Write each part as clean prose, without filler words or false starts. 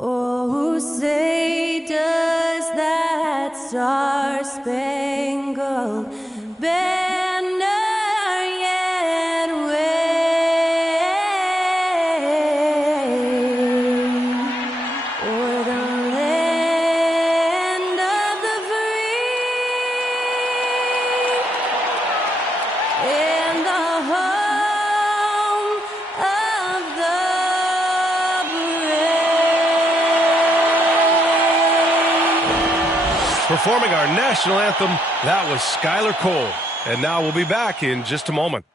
Oh, say does that star-spangled banner yet wave o'er the land of the free and the home of the Performing our national anthem, that was Skylar Cole. And now we'll be back in just a moment.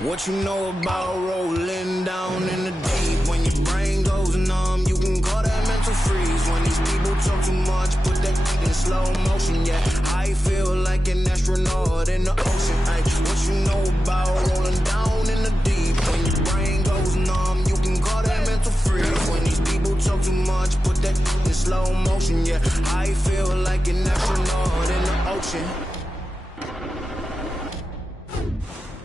What you know about rolling down in the deep? When your brain goes numb, you can call that mental freeze. When these people talk too much, put that in slow motion. Yeah, I feel like an astronaut in the ocean. Ay, what you know about rolling down in the deep? When your brain goes numb, you can call that mental freeze. When these people talk too much, put that in slow motion. Yeah, I feel like an astronaut in the ocean.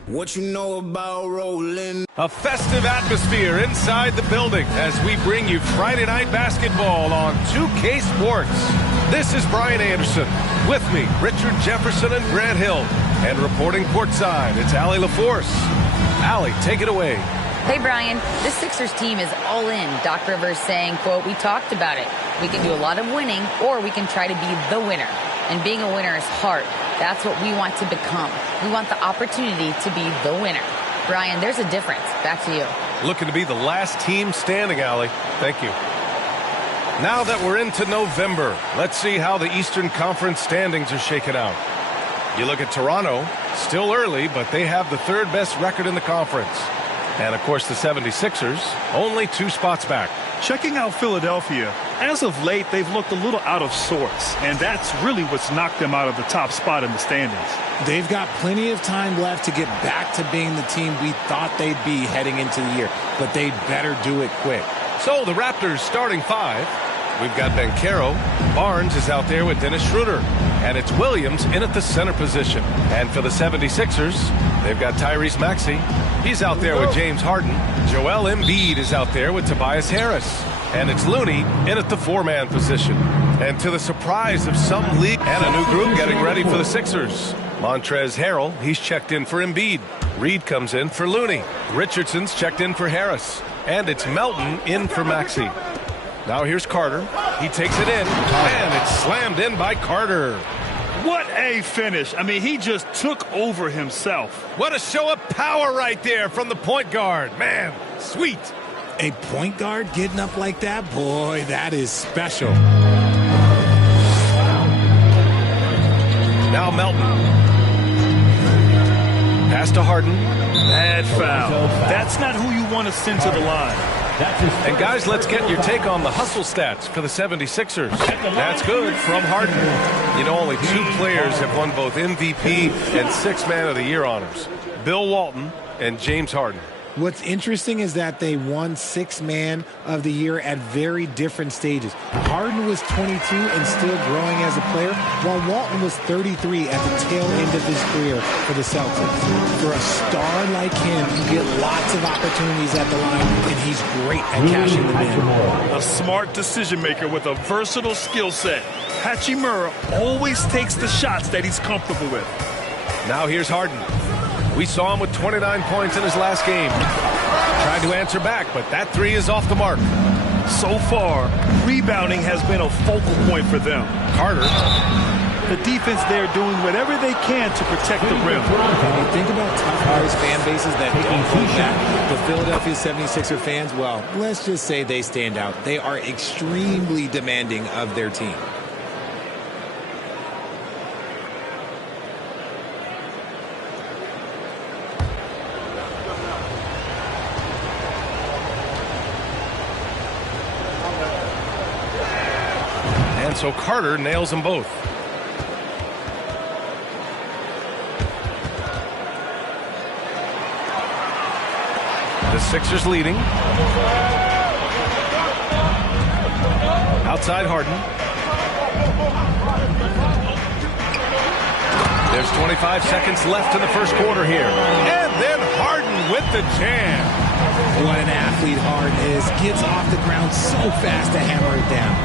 What you know about rolling? A festive atmosphere inside the building as we bring you Friday Night Basketball on 2K Sports. This is Brian Anderson. With me, Richard Jefferson and Grant Hill. And reporting courtside, it's Allie LaForce. Allie, take it away. Hey, Brian. This Sixers team is all in. Doc Rivers saying, quote, "We talked about it. We can do a lot of winning, or we can try to be the winner. And being a winner is hard. That's what we want to become. We want the opportunity to be the winner." Brian, there's a difference. Back to you. Looking to be the last team standing, Allie. Thank you. Now that we're into November, let's see how the Eastern Conference standings are shaken out. You look at Toronto, still early, but they have the third best record in the conference. And, of course, the 76ers, only 2 spots back. Checking out Philadelphia, as of late, they've looked a little out of sorts, and that's really what's knocked them out of the top spot in the standings. They've got plenty of time left to get back to being the team we thought they'd be heading into the year, but they better do it quick. So the Raptors starting 5. We've got Banchero. Barnes is out there with Dennis Schroeder. And it's Williams in at the center position. And for the 76ers, they've got Tyrese Maxey. He's out there with James Harden. Joel Embiid is out there with Tobias Harris. And it's Looney in at the 4-man position. And to the surprise of some league and a new group getting ready for the Sixers. Montrezl Harrell, he's checked in for Embiid. Reed comes in for Looney. Richardson's checked in for Harris. And it's Melton in for Maxey. Now here's Carter. He takes it in, and it's slammed in by Carter. What a finish. I mean, he just took over himself. What a show of power right there from the point guard. Man, sweet. A point guard getting up like that? Boy, that is special. Now Melton. Pass to Harden. Bad foul. That's not who you want to send to the line. And guys, let's get your take on the hustle stats for the 76ers. That's good from Harden. You know, only 2 players have won both MVP and 6th Man of the Year honors. Bill Walton and James Harden. What's interesting is that they won 6th Man of the Year at very different stages. Harden was 22 and still growing as a player, while Walton was 33 at the tail end of his career for the Celtics. For a star like him, you get lots of opportunities at the line, and he's great at cashing them in. A smart decision maker with a versatile skill set. Hachimura always takes the shots that he's comfortable with. Now here's Harden. We saw him with 29 points in his last game. Tried to answer back, but that 3 is off the mark. So far, rebounding has been a focal point for them. Carter. The defense there doing whatever they can to protect the rim. When you think about tough Irish fan bases that don't hold back, the Philadelphia 76er fans, well, let's just say they stand out. They are extremely demanding of their team. And so Carter nails them both. The Sixers leading. Outside Harden. There's 25 seconds left in the first quarter here. And then Harden with the jam. What an athlete Harden is. Gets off the ground so fast to hammer it down.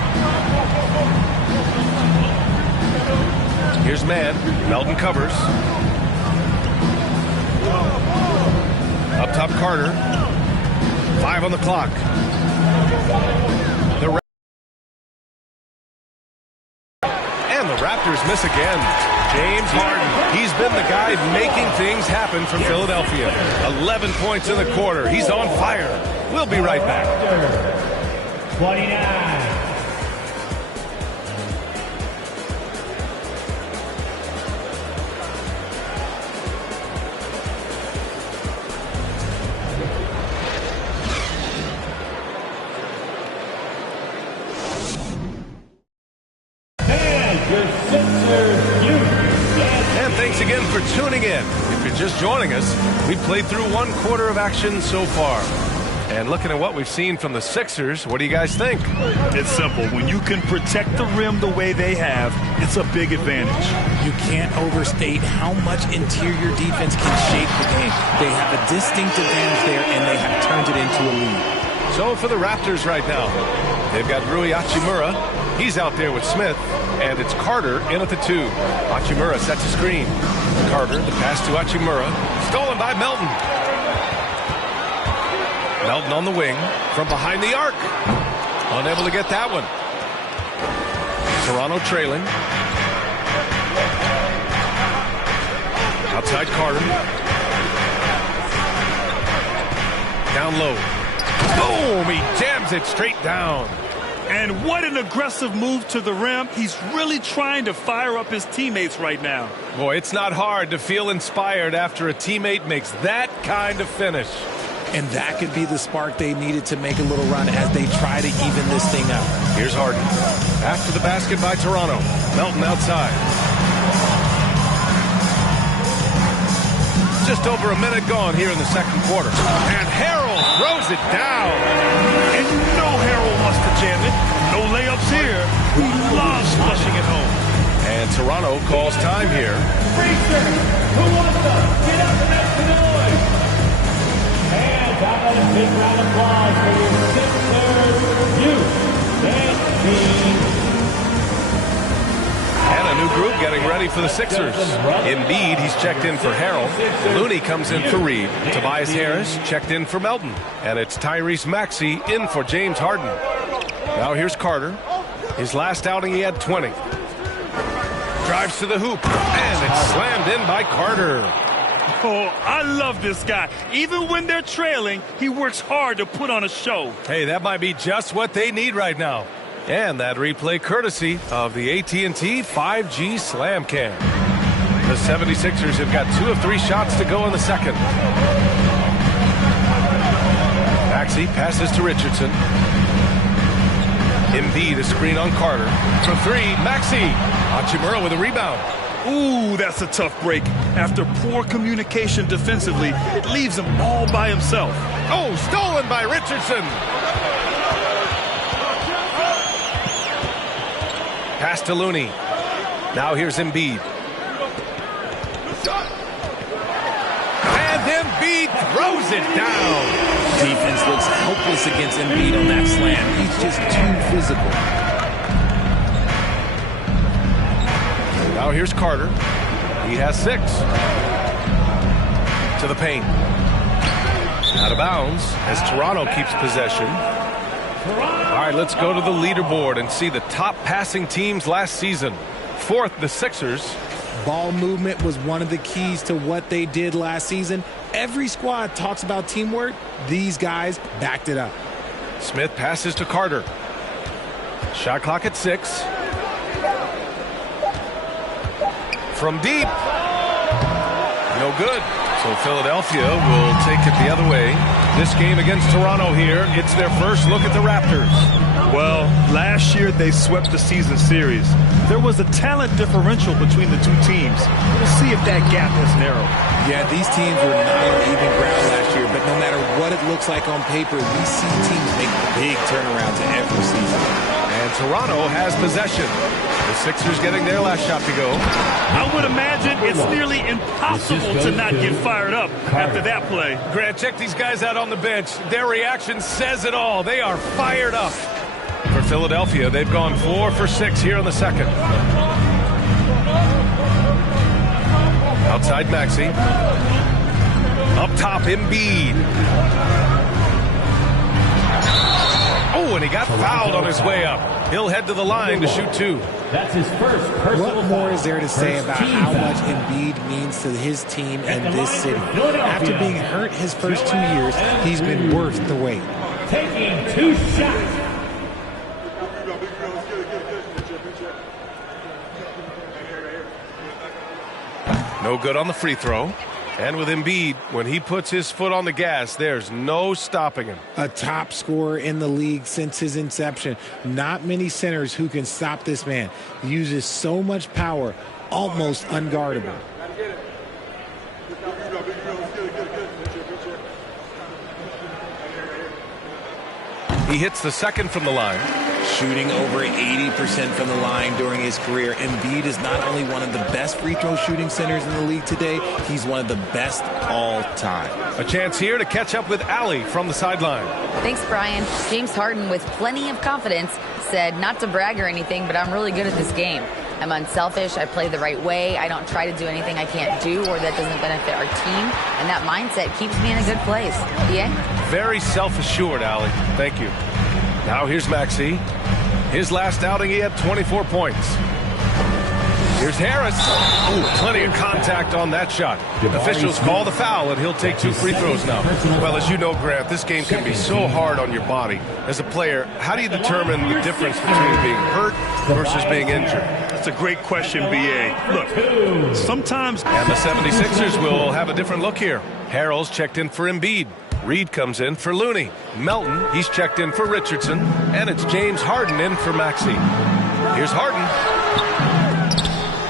Here's man. Melton covers. Up top Carter. 5 on the clock. And the Raptors miss again. James Harden. He's been the guy making things happen from Philadelphia. 11 points in the quarter. He's on fire. We'll be right back. 29. And thanks again for tuning in. If you're just joining us, we've played through 1 quarter of action so far. And looking at what we've seen from the Sixers, what do you guys think? It's simple. When you can protect the rim the way they have, it's a big advantage. You can't overstate how much interior defense can shape the game. They have a distinct advantage there, and they have turned it into a lead. So for the Raptors right now, they've got Rui Hachimura. He's out there with Smith, and it's Carter in at the 2. Hachimura sets a screen. Carter, the pass to Hachimura, stolen by Melton. Melton on the wing from behind the arc. Unable to get that one. Toronto trailing. Outside Carter. Down low. Boom! He jams it straight down. And what an aggressive move to the rim. He's really trying to fire up his teammates right now. Boy, it's not hard to feel inspired after a teammate makes that kind of finish. And that could be the spark they needed to make a little run as they try to even this thing up. Here's Harden. After the basket by Toronto. Melton outside. Just over a minute gone here in the second quarter. And Harrell throws it down. And you know Harrell wants to jam it. No layups here. He loves flushing it home. And Toronto calls time here. Who wants them? Get up and make some noise. And how about a big round of applause for your Sixers youth and team. And a new group getting ready for the Sixers. Embiid, he's checked in for Harrell. Looney comes in for Reed. Tobias Harris checked in for Melton. And it's Tyrese Maxey in for James Harden. Now here's Carter. His last outing, he had 20. Drives to the hoop. And it's slammed in by Carter. Oh, I love this guy. Even when they're trailing, he works hard to put on a show. Hey, that might be just what they need right now. And that replay courtesy of the AT&T 5G Slam Cam. The 76ers have got 2 of 3 shots to go in the second. Maxey passes to Richardson. Embiid, a screen on Carter. From 3, Maxey. Hachimura with a rebound. Ooh, that's a tough break. After poor communication defensively, it leaves him all by himself. Oh, stolen by Richardson. Pass to Looney. Now here's Embiid. And Embiid throws it down. Defense looks helpless against Embiid on that slam. He's just too physical. Now here's Carter. He has 6. To the paint. Out of bounds as Toronto keeps possession. All right, let's go to the leaderboard and see the top passing teams last season. 4th, the Sixers. Ball movement was one of the keys to what they did last season. Every squad talks about teamwork. These guys backed it up. Smith passes to Carter. Shot clock at 6. From deep. No good. So Philadelphia will take it the other way. This game against Toronto here, it's their first look at the Raptors. Well, last year they swept the season series. There was a talent differential between the 2 teams. We'll see if that gap has narrowed. Yeah, these teams were not on even ground last year, but no matter what it looks like on paper, we see teams make big turnarounds every season. And Toronto has possession. The Sixers getting their last shot to go. I would imagine it's nearly impossible to not get fired up after that play. Grant, check these guys out on the bench. Their reaction says it all. They are fired up. For Philadelphia, they've gone 4 for 6 here in the second. Outside Maxey. Up top, Embiid. Oh, and he got fouled on his way up. He'll head to the line to shoot 2. That's his first personal What more foul. is there to say First about team how foul. much Embiid means to his team and this city? Philadelphia. After being hurt his first 2 years, he's been worth the wait. Taking 2 shots. No good on the free throw. And with Embiid, when he puts his foot on the gas, there's no stopping him. A top scorer in the league since his inception. Not many centers who can stop this man. He uses so much power, almost unguardable. He hits the second from the line. Shooting over 80% from the line during his career. Embiid is not only one of the best free throw shooting centers in the league today, he's one of the best all time. A chance here to catch up with Allie from the sideline. Thanks, Brian. James Harden, with plenty of confidence, said not to brag or anything, but I'm really good at this game. I'm unselfish. I play the right way. I don't try to do anything I can't do or that doesn't benefit our team. And that mindset keeps me in a good place. Yeah? Very self-assured, Allie. Thank you. Now here's Maxey. His last outing, he had 24 points. Here's Harris. Ooh, plenty of contact on that shot. Officials call the foul, and he'll take 2 free throws now. Well, as you know, Grant, this game can be so hard on your body. As a player, how do you determine the difference between being hurt versus being injured? That's a great question, B.A. Look, sometimes... And the 76ers will have a different look here. Harrell's checked in for Embiid. Reed comes in for Looney. Melton, he's checked in for Richardson. And it's James Harden in for Maxey. Here's Harden.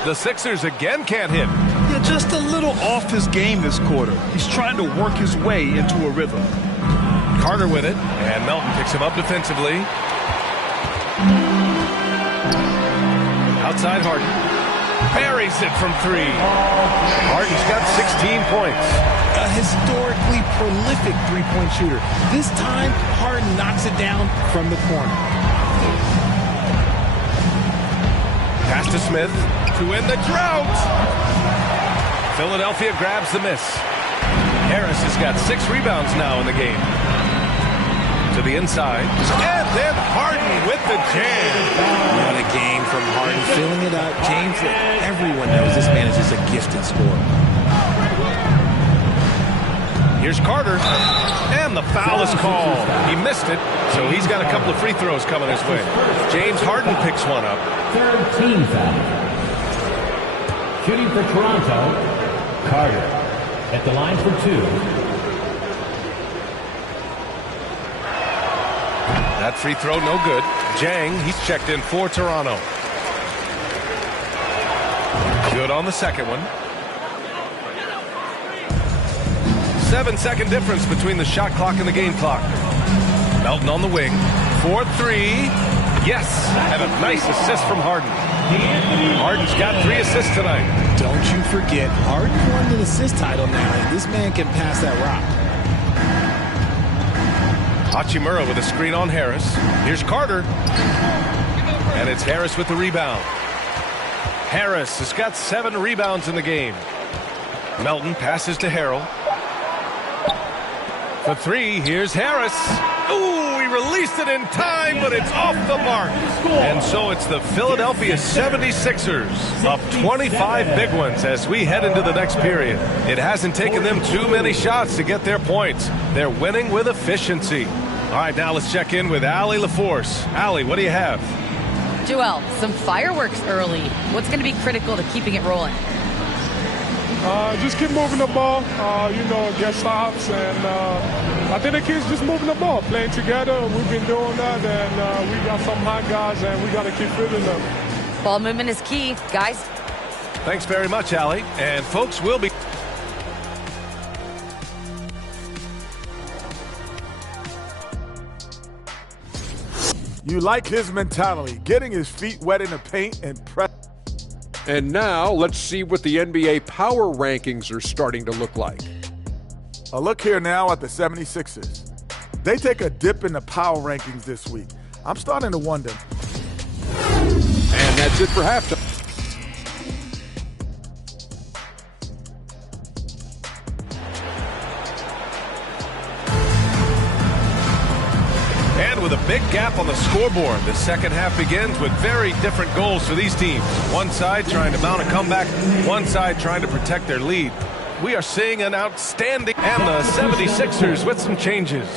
The Sixers again can't hit. Yeah, just a little off his game this quarter. He's trying to work his way into a rhythm. Carter with it, and Melton picks him up defensively. Outside Harden. Buries it from 3. Harden's got 16 points. A historically prolific three-point shooter. This time, Harden knocks it down from the corner. Pass to Smith to end the drought. Philadelphia grabs the miss. Harris has got 6 rebounds now in the game. To the inside. And then Harden with the jam. What a game from Harden, filling it up. James, everyone knows this man is just a gifted scorer. Here's Carter. And the foul is called. He missed it, so he's got a couple of free throws coming his way. James Harden picks one up. Third team foul. Shooting for Toronto, Carter. At the line for 2. That free throw, no good. Jang, he's checked in for Toronto. Good on the second one. 7-second difference between the shot clock and the game clock. Melton on the wing. 4-3. Yes, and a nice assist from Harden. Harden's got 3 assists tonight. Don't you forget, Harden won the assist title now, and this man can pass that rock. Hachimura with a screen on Harris. Here's Carter. And it's Harris with the rebound. Harris has got 7 rebounds in the game. Melton passes to Harrell. For 3, here's Harris. Ooh, he released it in time, but it's off the mark. And so it's the Philadelphia 76ers up 25 big ones as we head into the next period. It hasn't taken them too many shots to get their points. They're winning with efficiency. All right, now let's check in with Allie LaForce. Allie, what do you have? Joel, some fireworks early. What's going to be critical to keeping it rolling? Just keep moving the ball, get stops, and I think the kids just moving the ball, playing together. We've been doing that, and we got some hot guys, and we got to keep feeding them. Ball movement is key, guys. Thanks very much, Allie. And folks, we'll be... You like his mentality, getting his feet wet in the paint and press. And now let's see what the NBA power rankings are starting to look like. A look here now at the 76ers. They take a dip in the power rankings this week. I'm starting to wonder. And that's it for halftime. And with a big gap on the scoreboard, the second half begins with very different goals for these teams. One side trying to mount a comeback, one side trying to protect their lead. We are seeing an outstanding, and the 76ers with some changes.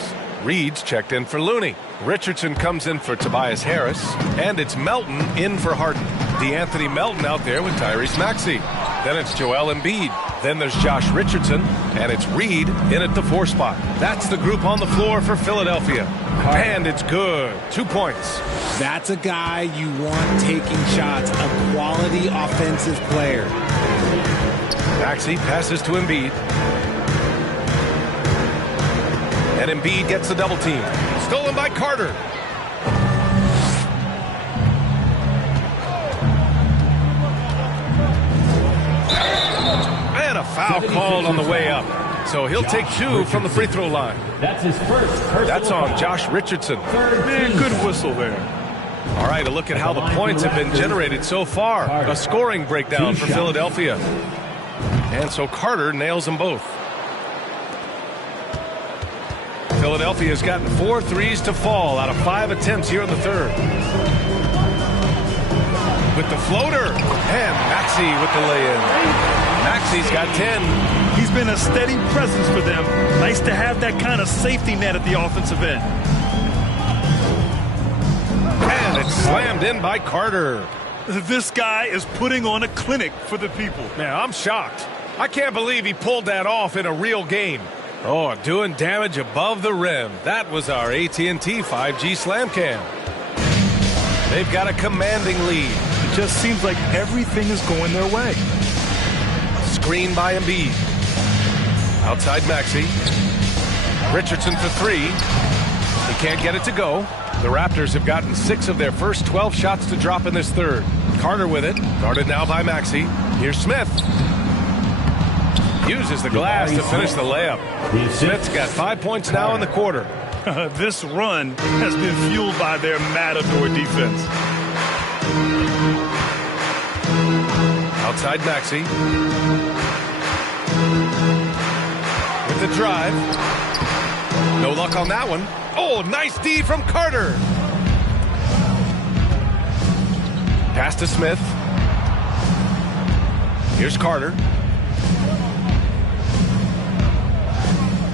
Reed's checked in for Looney. Richardson comes in for Tobias Harris, and it's Melton in for Harden. DeAnthony Melton out there with Tyrese Maxey. Then it's Joel Embiid. Then there's Josh Richardson, and it's Reed in at the 4 spot. That's the group on the floor for Philadelphia. And it's good. 2 points. That's a guy you want taking shots, a quality offensive player. Maxey passes to Embiid. And Embiid gets the double team. Stolen by Carter. And a foul called on the way up. So he'll take 2 from the free throw line. That's his first personal That's on foul. Josh Richardson. Man, good whistle there. All right, a look at how the points have been generated so far. A scoring breakdown for Philadelphia. And so Carter nails them both. Philadelphia has gotten 4 threes to fall out of 5 attempts here in the third. With the floater, and Maxey with the lay-in. Maxey's got 10. He's been a steady presence for them. Nice to have that kind of safety net at the offensive end. And it's slammed in by Carter. This guy is putting on a clinic for the people. Man, I'm shocked. I can't believe he pulled that off in a real game. Oh, doing damage above the rim. That was our AT&T 5G Slam Cam. They've got a commanding lead. It just seems like everything is going their way. Screen by Embiid. Outside Maxey. Richardson for 3. He can't get it to go. The Raptors have gotten 6 of their first 12 shots to drop in this third. Carter with it. Guarded now by Maxey. Here's Smith. Uses the glass to finish the layup. Smith's got 5 points now in the quarter. This run has been fueled by their matador defense. Outside Maxey. With the drive. No luck on that one. Oh, nice D from Carter. Pass to Smith. Here's Carter.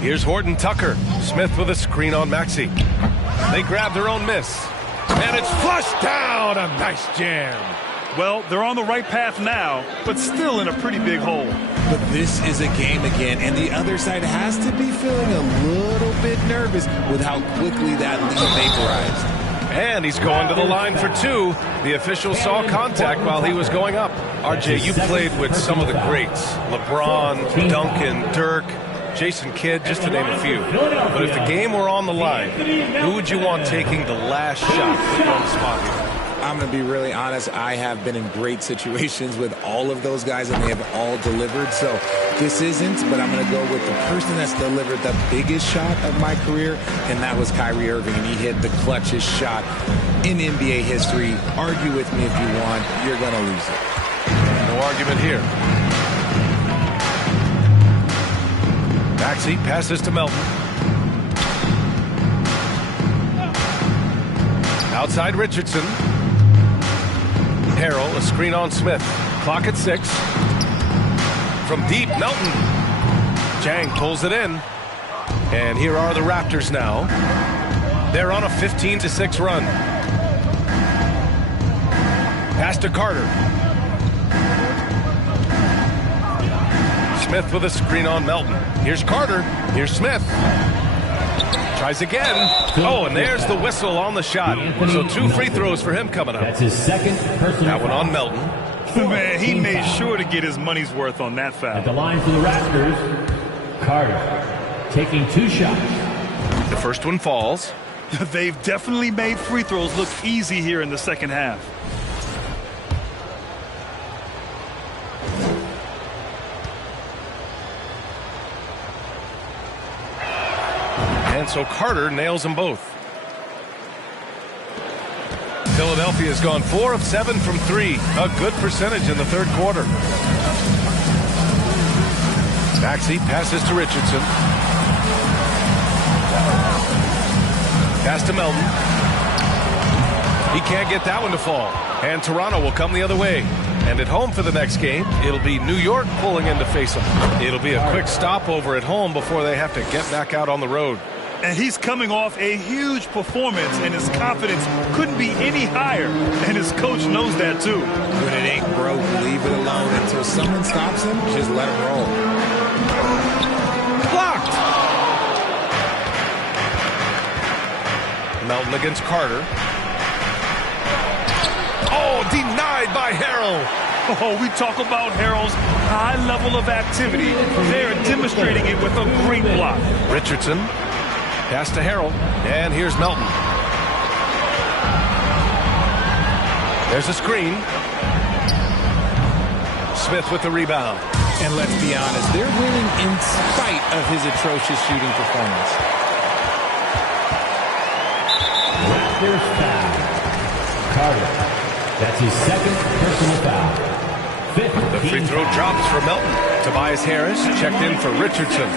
Here's Horton Tucker. Smith with a screen on Maxey. They grab their own miss. And it's flushed down. A nice jam. Well, they're on the right path now, but still in a pretty big hole. But this is a game again, and the other side has to be feeling a little bit nervous with how quickly that lead vaporized. And he's going to the line for 2. The official saw contact while he was going up. RJ, you played with some of the greats. LeBron, Duncan, Dirk, Jason Kidd, just to name a few. But if the game were on the line, who would you want taking the last shot? Put you on the spot here. I'm going to be really honest. I have been in great situations with all of those guys, and they have all delivered. So this isn't, but I'm going to go with the person that's delivered the biggest shot of my career, and that was Kyrie Irving, and he hit the clutchest shot in NBA history. Argue with me if you want. You're going to lose it. No argument here. Maxey passes to Melton. Outside Richardson. Harrell, a screen on Smith. Clock at 6. From deep, Melton. Jang pulls it in. And here are the Raptors now. They're on a 15-6 run. Pass to Carter. Smith with a screen on Melton. Here's Carter. Here's Smith. Tries again. Oh, and there's the whistle on the shot. So 2 free throws for him coming up. That's his second personal That one on Melton. Man, he made sure to get his money's worth on that foul. At the line for the Raptors, Carter taking 2 shots. The first one falls. They've definitely made free throws look easy here in the second half. And so Carter nails them both. Philadelphia's gone 4 of 7 from 3. A good percentage in the third quarter. Maxey passes to Richardson. Pass to Melton. He can't get that one to fall. And Toronto will come the other way. And at home for the next game, it'll be New York pulling in to face them. It'll be a quick stopover at home before they have to get back out on the road. And he's coming off a huge performance, and his confidence couldn't be any higher. And his coach knows that, too. When it ain't broke, leave it alone. Until someone stops him, just let him roll. Blocked! Melton against Carter. Oh, denied by Harrell. Oh, we talk about Harrell's high level of activity. They're demonstrating it with a great block. Richardson. Pass to Harrell, and here's Melton. There's a screen. Smith with the rebound. And let's be honest, they're winning in spite of his atrocious shooting performance. Raptors foul. Carter. That's his second personal foul. The free throw drops for Melton. Tobias Harris checked in for Richardson.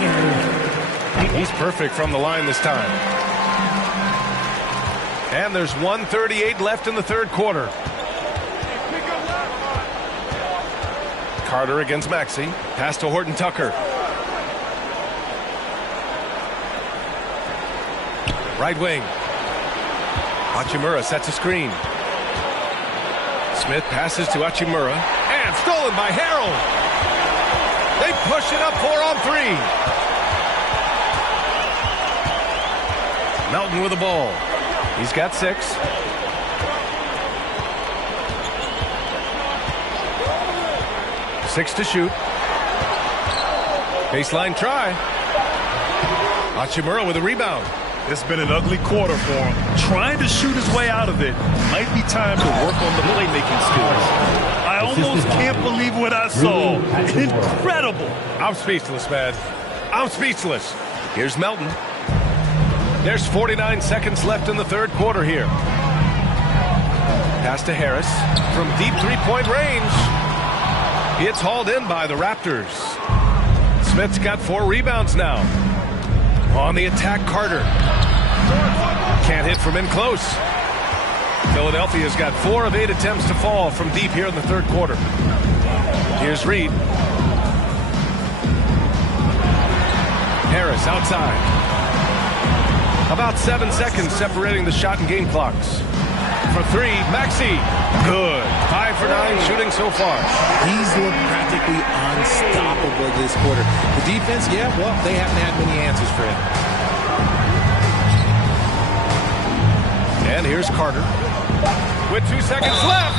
He's perfect from the line this time. And there's 1:38 left in the third quarter. Carter against Maxey. Pass to Horton Tucker. Right wing. Hachimura sets a screen. Smith passes to Hachimura. And stolen by Harrell. They push it up 4 on 3. Melton with the ball. He's got 6. Six to shoot. Baseline try. Hachimura with a rebound. It's been an ugly quarter for him. Trying to shoot his way out of it. Might be time to work on the playmaking skills. I almost can't believe what I saw. Incredible. I'm speechless, man. I'm speechless. Here's Melton. There's 49 seconds left in the third quarter here. Pass to Harris from deep three-point range. It's hauled in by the Raptors. Smith's got 4 rebounds now. On the attack, Carter. Can't hit from in close. Philadelphia's got 4 of 8 attempts to fall from deep here in the third quarter. Here's Reed. Harris outside. About 7 seconds separating the shot and game clocks. For 3, Maxey. Good. 5 for 9 shooting so far. He's looked practically unstoppable this quarter. The defense, yeah, well, they haven't had many answers for him. And here's Carter. With 2 seconds left.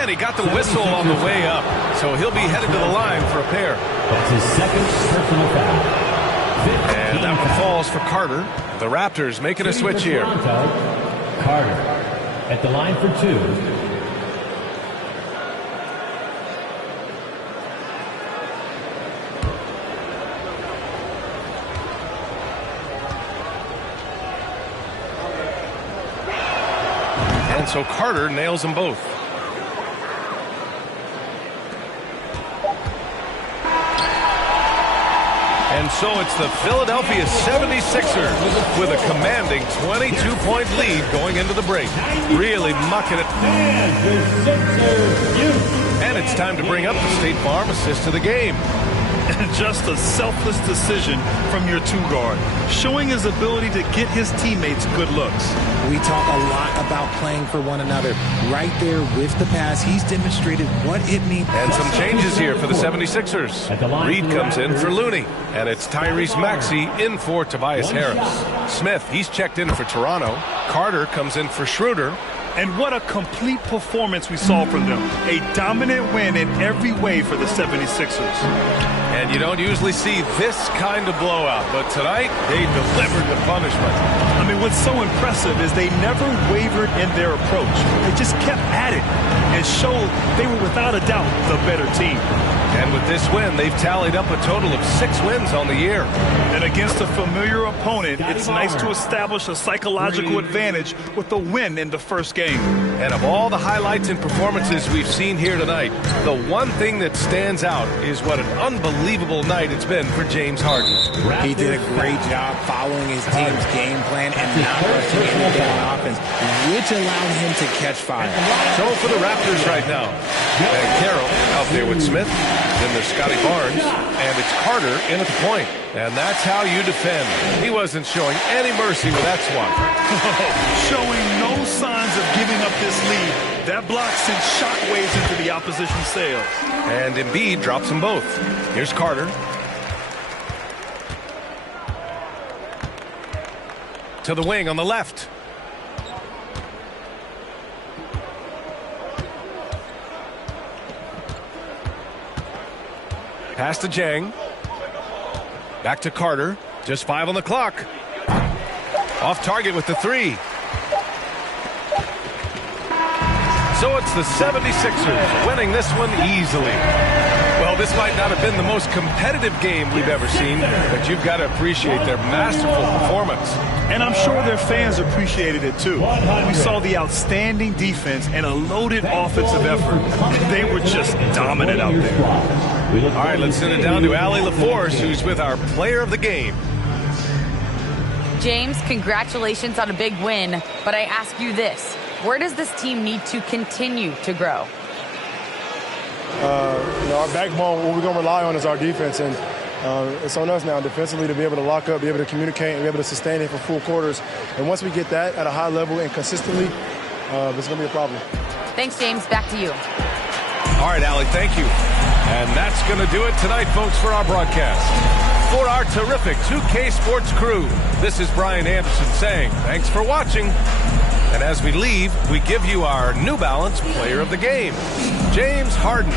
And he got the whistle on the way up. So he'll be headed to the line for a pair. That's his second personal foul. And that one falls for Carter. The Raptors making a switch here. Carter at the line for 2. And so Carter nails them both. And so it's the Philadelphia 76ers with a commanding 22-point lead going into the break. Really mucking it. And it's time to bring up the State Farm assist of the game. Just a selfless decision from your 2-guard, showing his ability to get his teammates good looks. We talk a lot about playing for one another. Right there with the pass, he's demonstrated what it means. And some changes here for the 76ers. Reed comes in for Looney. And it's Tyrese Maxey in for Tobias Harris. Smith, he's checked in for Toronto. Carter comes in for Schroeder. And what a complete performance we saw from them. A dominant win in every way for the 76ers. And you don't usually see this kind of blowout, but tonight they delivered the punishment. I mean, what's so impressive is they never wavered in their approach. They just kept at it and showed they were without a doubt the better team. And with this win, they've tallied up a total of 6 wins on the year. And against a familiar opponent, it's nice to establish a psychological advantage with a win in the first game. And of all the highlights and performances we've seen here tonight, the one thing that stands out is what an unbelievable night it's been for James Harden. He did a great job following his team's game plan and not rushing anything on offense, which allowed him to catch fire. So for the Raptors right now, and Carroll out there with Smith, then there's Scotty Barnes, and it's Carter in at the point. And that's how you defend. He wasn't showing any mercy with that swat. Showing no signs of giving up this lead. That block sent shockwaves into the opposition sails. And Embiid drops them both. Here's Carter. To the wing on the left. Pass to Jang. Back to Carter. Just 5 on the clock. Off target with the 3. So it's the 76ers winning this one easily. Well, this might not have been the most competitive game we've ever seen, but you've got to appreciate their masterful performance. And I'm sure their fans appreciated it too. We saw the outstanding defense and a loaded offensive effort. They were just dominant out there. All right, let's send it down to Allie LaForce, who's with our player of the game. James, congratulations on a big win, but I ask you this. Where does this team need to continue to grow? Our backbone, what we're going to rely on is our defense, and it's on us now defensively to be able to lock up, be able to communicate, and be able to sustain it for full quarters. And once we get that at a high level and consistently, it's going to be a problem. Thanks, James. Back to you. All right, Allie, thank you. And that's going to do it tonight, folks, for our broadcast. For our terrific 2K Sports crew, this is Brian Anderson saying thanks for watching. And as we leave, we give you our New Balance Player of the Game, James Harden.